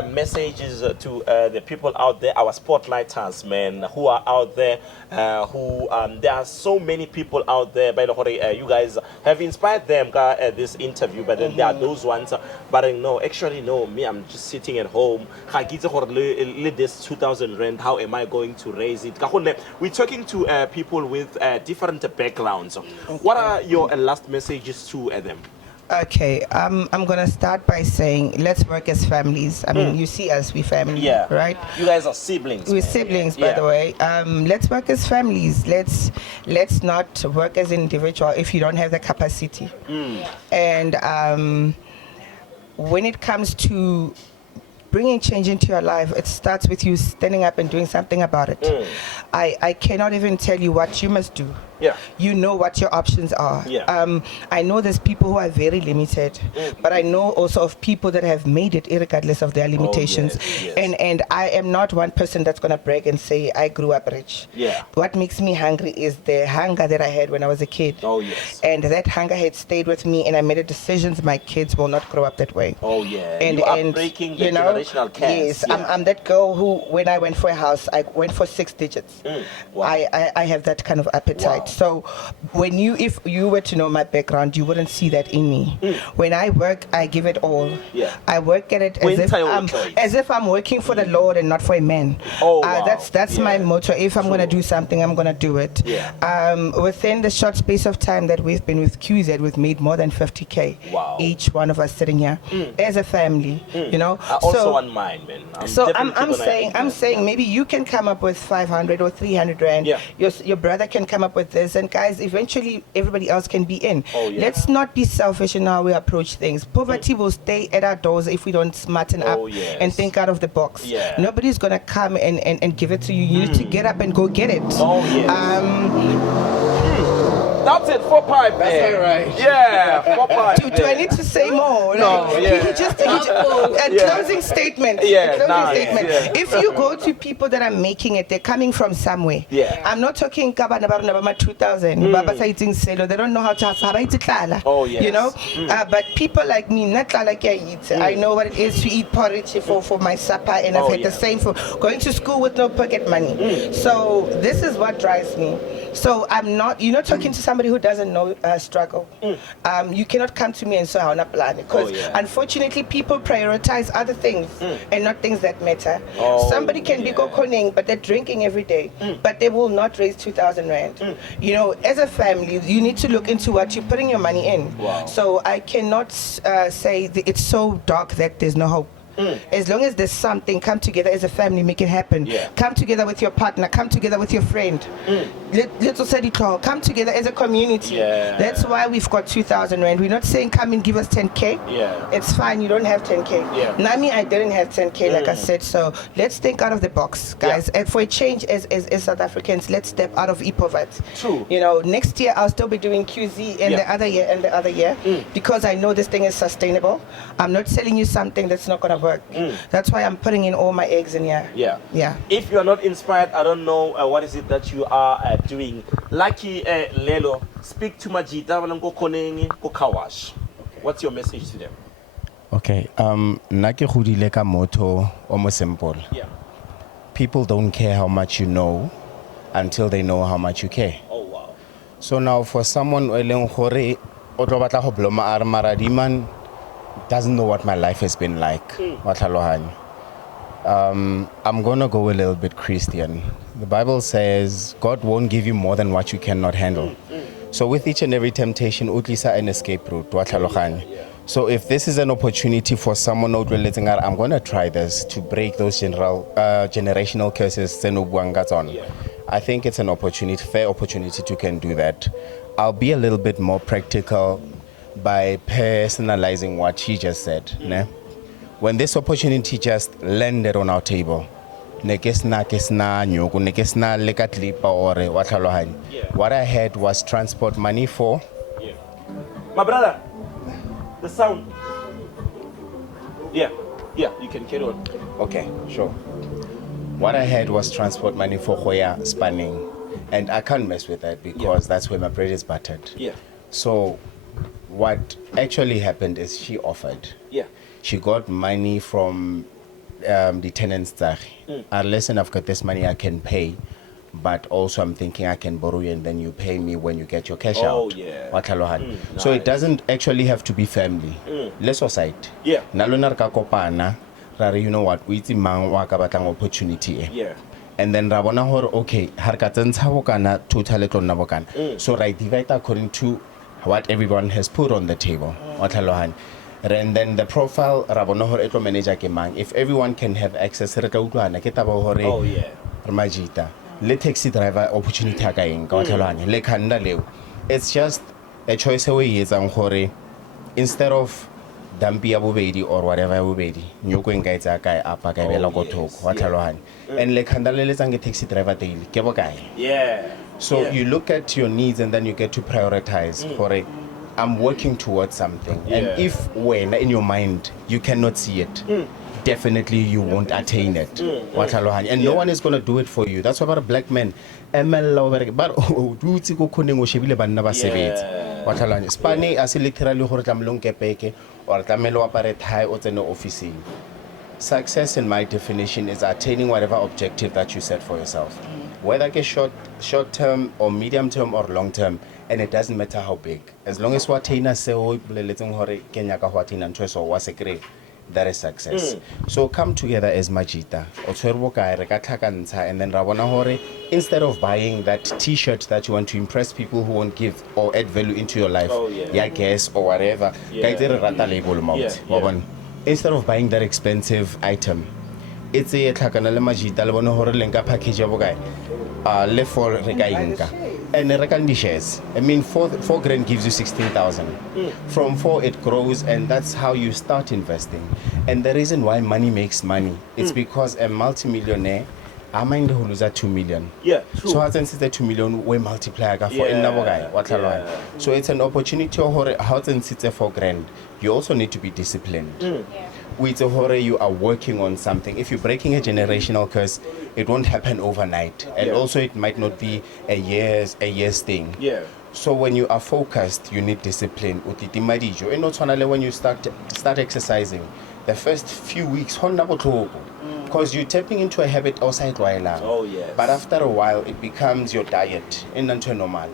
messages to the people out there, our spotlighters, man, who are out there, there are so many people out there, by the way, you guys have inspired them this interview, but then there are those ones, but no, actually, no, me, I'm just sitting at home, this 2,000 rand, how am I going to raise it? We're talking to people with different backgrounds. What are your last messages to them? Okay, I'm gonna start by saying let's work as families. I mean, you see us, we family, right? You guys are siblings. We're siblings, by the way. Let's work as families. Let's not work as individual if you don't have the capacity. And when it comes to bringing change into your life, it starts with you standing up and doing something about it. I cannot even tell you what you must do Yeah. You know what your options are. Yeah. I know there's people who are very limited, but I know also of people that have made it regardless of their limitations. yes. And I am not one person that's gonna brag and say I grew up rich. Yeah. What makes me hungry is the hunger that I had when I was a kid. Oh, yes. And that hunger had stayed with me, and I made a decision my kids will not grow up that way. Oh, yeah. And You are breaking the generational curse. Yes, Yeah. I'm that girl who, when I went for a house, I went for 6 digits. Wow. I have that kind of appetite. Wow. So if you were to know my background, you wouldn't see that in me. When I work, I give it all. Yeah. I work at it as if I'm working for the Lord and not for a man. Oh, wow. That's my motto. If I'm gonna do something, I'm gonna do it. Yeah. Within the short space of time that we've been with QZ, we've made more than 50K. Wow. Each one of us sitting here as a family. You know. I also want mine, man. I'm saying maybe you can come up with 500 or 300 rand. Yeah. Your brother can come up with this, and guys, eventually everybody else can be in. Oh, yeah. Let's not be selfish in how we approach things. Poverty will stay at our doors if we don't smarten up yes. and think out of the box. Yeah. Nobody's gonna come and give it to you. You need to get up and go get it. Oh, yes. That's it, 4 pipe. That's all right. Yeah, 4 pipe. Do I need to say more? No, yeah. Closing statement. Yeah, A closing nice, statement. yeah. If you go to people that are making it, they're coming from somewhere. Yeah. I'm not talking about 2000. Baba sa itseng selo. They don't know how to have. Oh, yes. You know? But people like me, not like I eat. I know what it is to eat porridge for my supper, and I've had the same for going to school with no pocket money. So this is what drives me. So you're not talking to somebody who doesn't know struggle. You cannot come to me and say, "How na plan?" Because unfortunately, people prioritize other things and not things that matter. Somebody can be kokoning, but they're drinking every day, but they will not raise 2,000 rand. You know, as a family, you need to look into what you're putting your money in. Wow. So I cannot say that it's so dark that there's no hope. As long as there's something, come together as a family, make it happen. Yeah. Come together with your partner, come together with your friend. Little Sadie Claw, come together as a community. Yeah. That's why we've got 2,000 rand. We're not saying come and give us 10K. Yeah. It's fine, you don't have 10K. Yeah. Nami, I didn't have 10K, like I said. So let's think out of the box, guys. And for a change as South Africans, let's step out of e-poverty. True. You know, next year I'll still be doing QZ and the other year and the other year because I know this thing is sustainable. I'm not selling you something that's not going to work. That's why I'm putting in all my eggs in here. Yeah. Yeah. If you are not inspired, I don't know what is it that you are doing. Lucky Lelo, speak to Majita go koneng go kawash. What's your message to them? Okay. Nna ke godile ka motto o mo simple. Yeah. People don't care how much you know until they know how much you care. Oh wow. So now for someone o eleng gore o tlo batla go bloma a re mara di man doesn't know what my life has been like. I'm gonna go a little bit Christian. The Bible says God won't give you more than what you cannot handle. So with each and every temptation, utlisa an escape route. So if this is an opportunity for someone I'm gonna try this to break those generational curses. I think it's an opportunity, fair opportunity to can do that. I'll be a little bit more practical by personalizing what she just said. When this opportunity just landed on our table, what I had was transport money for. My brother, the sound. Yeah, you can carry on. Okay, sure. What I had was transport money for Hoya spanning, and I can't mess with that because that's where my bread is buttered. Yeah. So what actually happened is she offered. Yeah. She got money from the tenants. Listen, I've got this money I can pay, but also I'm thinking I can borrow you and then you pay me when you get your cash out. Oh, yeah. So it doesn't actually have to be family. Let's society. Yeah. Nalona ka kopana, you know what, we mang wa ka batlang opportunity. Yeah. And then rabona hore okay, har ka tsentsha bokana total etlo nna bokana. So right divide according to what everyone has put on the table. And then the profile rabona hore etlo manager ke mang. If everyone can have access re tla utlwana ke taba hore Oh yeah. Majita le taxi driver opportunity ka eng ka tlhalanya le khanda leo. It's just a choice we etsang hore instead of dampi ya bobedi or whatever ya bobedi nyoko nka etsa kae apa ka bela go thoko wa tlhalohanya and le khanda le letsang ke taxi driver daily ke bokae so you look at your needs and then you get to prioritize for it. I'm working towards something and if when in your mind you cannot see it definitely you won't attain it and no one is going to do it for you. That's why about a black man but dutse go khoneng o shebile banna ba sebetsa wa tlhalanya spane a se literally gore tlamelong ke peke or tlamelo apare tie o tsene officing. Success in my definition is attaining whatever objective that you set for yourself, whether it's short term or medium term or long term, and it doesn't matter how big, as long as what attain that is success. So come together as Majita and then Rabona Hore, instead of buying that t-shirt that you want to impress people who won't give or add value into your life, guess or whatever, instead of buying that expensive item, it's a package left for and the shares. I mean, 4 grand gives you 16,000. From 4 it grows, and that's how you start investing. And the reason why money makes money, it's because a multimillionaire, I mind who lose 2 million. Yeah, true. So since the 2 million, we multiply for So it's an opportunity how to 4 grand. You also need to be disciplined. With you are working on something. If you're breaking a generational curse, it won't happen overnight, and also it might not be a year's thing. So when you are focused, you need discipline. And not when you start exercising, the first few weeks, because you're tapping into a habit outside but after a while it becomes your diet normal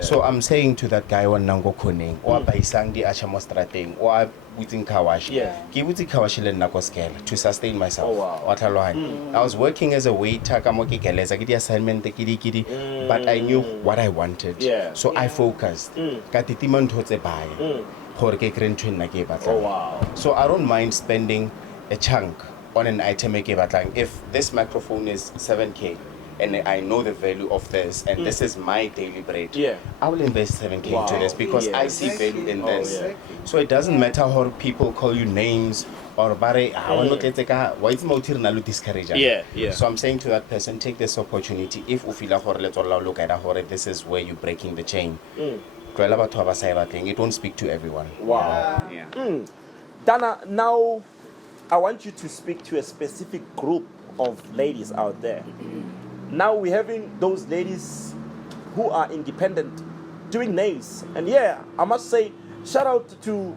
so I'm saying to that guy when nango koning or baisang di achamo strateng or within kawash to sustain myself. I was working as a waiter assignment but I knew what I wanted, so I focused. So I don't mind spending a chunk on an item. If this microphone is 7K and I know the value of this and this is my daily bread, I will invest 7K into this because I see value in this. So it doesn't matter how people call you names or so I'm saying to that person, take this opportunity. If this is where you're breaking the chain, it won't speak to everyone. Dana, now I want you to speak to a specific group of ladies out there. Now we're having those ladies who are independent doing nails. And I must say, shout out to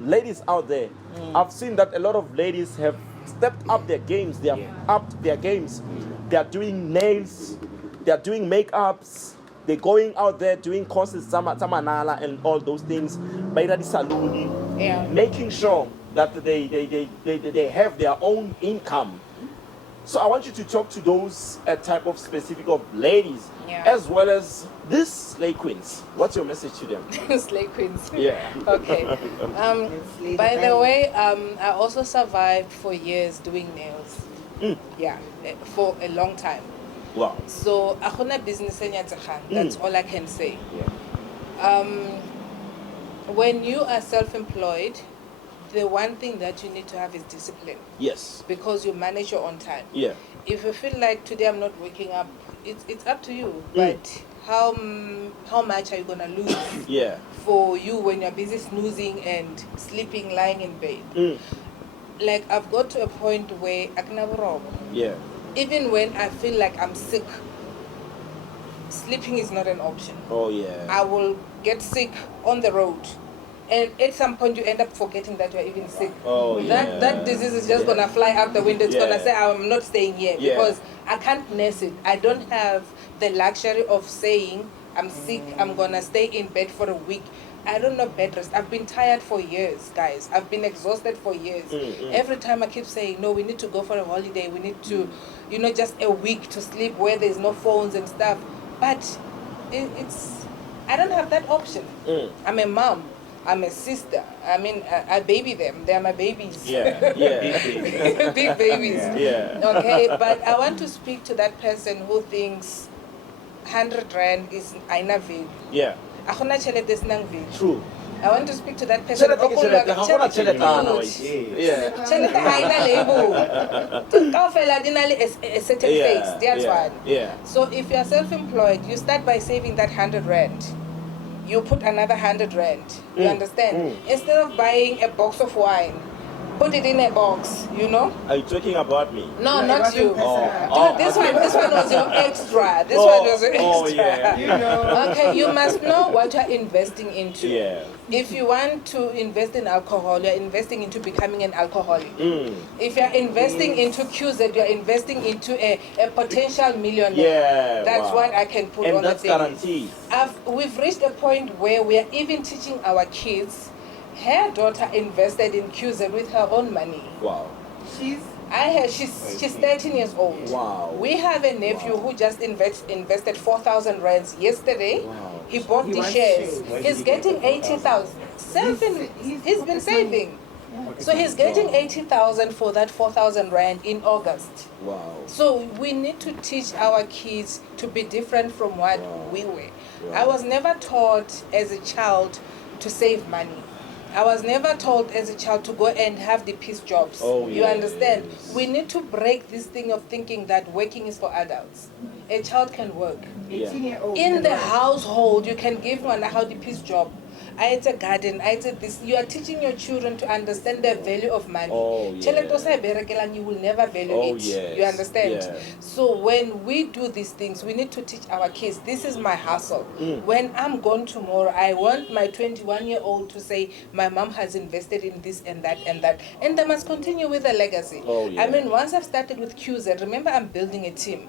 ladies out there. I've seen that a lot of ladies have stepped up their games. They have upped their games. They are doing nails. They are doing makeups. They're going out there doing courses, Samanala and all those things. Making sure that they have their own income. So I want you to talk to those type of specific of ladies, as well as these slay queens. What's your message to them? Slay queens. Okay. By the way, I also survived for years doing nails. For a long time. Wow. So akona business that's all I can say. When you are self-employed, the one thing that you need to have is discipline. Yes. Because you manage your own time. If you feel like today I'm not waking up, it's up to you. But how much are you gonna lose? For you when you're busy snoozing and sleeping, lying in bed. Like I've got to a point where I can have a even when I feel like I'm sick, sleeping is not an option. I will get sick on the road. And at some point you end up forgetting that you're even sick. That disease is just gonna fly out the window. It's gonna say I'm not staying here because I can't nurse it. I don't have the luxury of saying I'm sick, I'm gonna stay in bed for a week. I don't know bed rest. I've been tired for years, guys. I've been exhausted for years. Every time I keep saying, no, we need to go for a holiday. We need to, just a week to sleep where there's no phones and stuff. But I don't have that option. I'm a mom. I'm a sister. I mean, I baby them. They're my babies. Big babies. Okay, but I want to speak to that person who thinks 100 rand is aina value. True. I want to speak to that person. Tjhelete ke tjhelete, ga gona tjheletana, yeah. Tjhelete ha ena label. Kaofela di na le a certain face. That's fine. Yeah. So if you are self-employed, you start by saving that 100 rand. You put another 100 rand. You understand? Instead of buying a box of wine, put it in a box, you know? Are you talking about me? No, not you. Oh, This okay. one was your extra. This one was your extra. Oh, yeah. You know. Okay, you must know what you're investing into. Yeah. If you want to invest in alcohol, you're investing into becoming an alcoholic. If you're investing into QZ, you're investing into a potential millionaire. Yeah. That's what I can put And on that's the thing. guaranteed. We've reached a point where we are even teaching our kids. Her daughter invested in QZ with her own money. Wow. She's 13 years old. Wow. We have a nephew who just invested 4,000 rands yesterday. Wow. He bought the shares. He's getting 80,000. He's been saving. So he's getting 80,000 for that 4,000 rand in August. Wow. So we need to teach our kids to be different from what we were. I was never taught as a child to save money. I was never told as a child to go and have the piece jobs. Oh, You yes. understand? We need to break this thing of thinking that working is for adults. A child can work. Yeah. In the household, you can give one how the piece job. I eat a garden, I eat this. You are teaching your children to understand the value of money. Oh, yeah. Tjhelete o sa e berekelang, you will never value Oh, it. yes. You understand? Yeah. So when we do these things, we need to teach our kids, this is my hustle. When I'm gone tomorrow, I want my 21-year-old to say, my mom has invested in this and that and that. And they must continue with the legacy. Oh, yeah. I mean, once I've started with QZ, remember I'm building a team.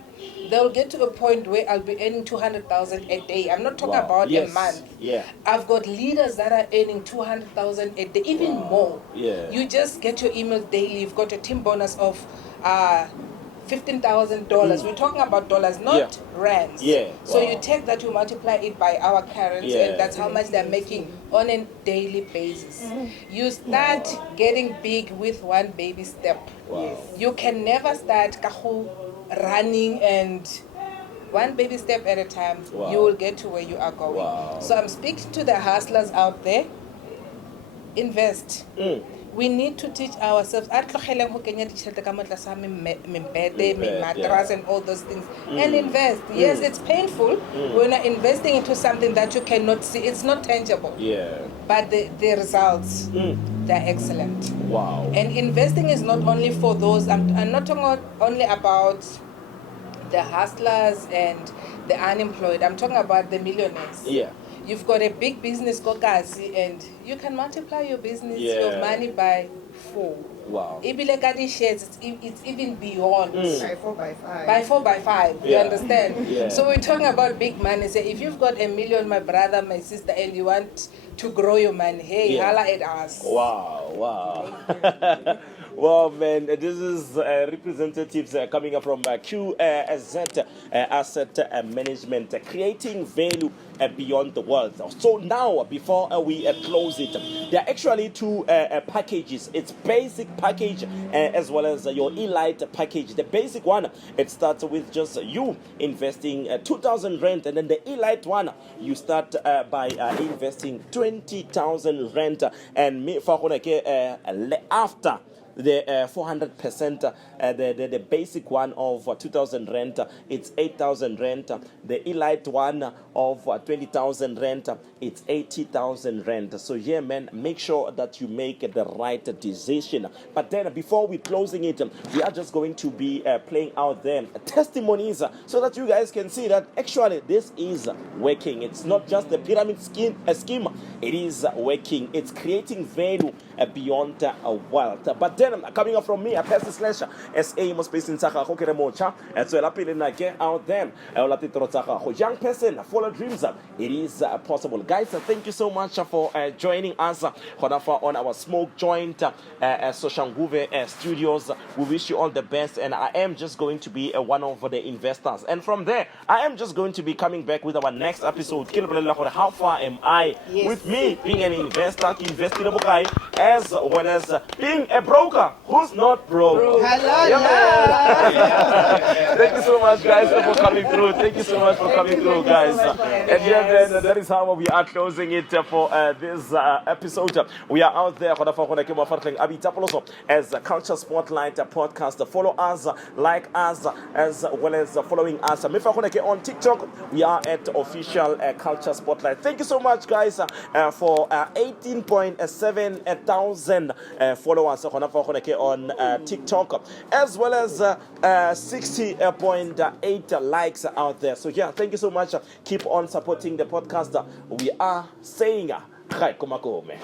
They'll get to a point where I'll be earning 200,000 a day. I'm not talking about a month. Yeah. I've got leaders that are earning 200,000 a day, even more. Yeah. You just get your email daily. You've got a team bonus of $15,000. We're talking about dollars, not rands. Yeah. So Wow. you take that, you multiply it by our currents, Yeah. and that's how much they're making on a daily basis. You start getting big with one baby step. Wow. You can never start running and one baby step at a time. Wow. You will get to where you are going. Wow. So I'm speaking to the hustlers out there. Invest. We need to teach ourselves and invest. Yes, it's painful when you're investing into something that you cannot see. It's not tangible. Yeah. But the results, they're excellent. Wow. And investing is not only for those, I'm not talking only about the hustlers and the unemployed. I'm talking about the millionaires. Yeah. You've got a big business, Kokasi, and you can multiply your business, your money by 4. Wow. Ibile Gadi shares, it's even beyond. By 4 by 5. By 4 by 5, you Yeah. understand? Yeah. So we're talking about big money. So if you've got 1 million, my brother, my sister, and you want to grow your money, hey, holla at us. Wow, wow. Well, man, this is representatives coming up from QZ Asset Management, creating value beyond the world. So now, before we close it, there are actually 2 packages. It's basic package as well as your elite package. The basic one, it starts with just you investing 2,000 rand, and then the elite one, you start by investing 20,000 rand, and me after the 400%, the basic one of 2,000 rent, it's 8,000 rent. The elite one of 20,000 rent, it's 80,000 rent. So yeah, man, make sure that you make the right decision. But then before we closing it, we are just going to be playing out them testimonies so that you guys can see that actually this is working. It's not just the pyramid scheme. It is working. It's creating value beyond wealth. But then coming up from me, Percy Sleash, SA mo space in Saka Hokere Mocha, and so la get out them. Young person, follow dreams. It is possible. Guys, thank you so much for joining us on our smoke joint Soshanguve studios. We wish you all the best, and I am just going to be one of the investors. And from there, I am just going to be coming back with our next episode. How far am I with me being an investor? as well as being a broker who's not broke. Hello. Thank you so much, guys, for coming through. Thank you so much for coming through, guys. And yeah, then that is how we are closing it for this episode. We are out there as a Culture Spotlight podcast. Follow us, like us, as well as following us. On TikTok, we are at official Culture Spotlight. Thank you so much, guys, for 18.7 thousand followers on TikTok, as well as 60.8 likes out there. So yeah, thank you so much. Keep on supporting the podcast. We are saying, hi, kumakome.